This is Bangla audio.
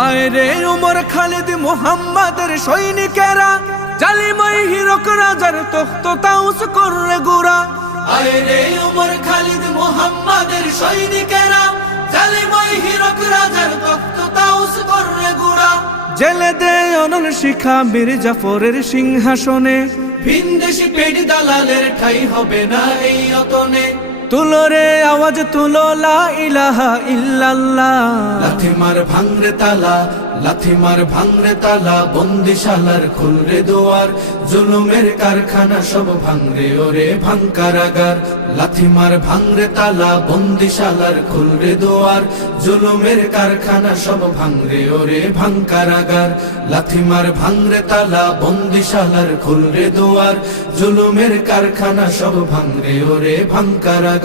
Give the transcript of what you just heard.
আয় রে উমর খালিদ মুহাম্মাদের সৈনিকেরা, জালিমাই হিরক রাজার তখ্ত তাউস করে গুরা। আয় রে উমর খালিদ মুহাম্মাদের সৈনিকেরা, জালিমাই হিরক রাজার তখ্ত তাউস করে গুরা। জেলে দে অনল শিখা বীর জাফরের সিংহাসনে, ভিনদেশি পেট দালালের ঠাই হবে না এই অতনে। তুলো রে আওয়াজ তুলো লা ইলাহা ইল্লাল্লাহ। লাথি মার ভাঙরে তালা, লাথি মার ভাঙরে তালা, বন্দিশালার খুলরে দুয়ার। জুলুমের কারখানা সব ভাঙরে ওরে ভাঙ কারাগার। লাথি মার ভাঙরে তালা, বন্দিশালার খুলরে দুয়ার। জুলুমের কারখানা সব ভাঙরে ওরে ভাঙ কারাগার। লাথি মার ভাঙরে তালা, বন্দিশালার খুলরে দুয়ার। জুলুমের কারখানা সব ভাঙরে ওরে ভাঙ কারাগার।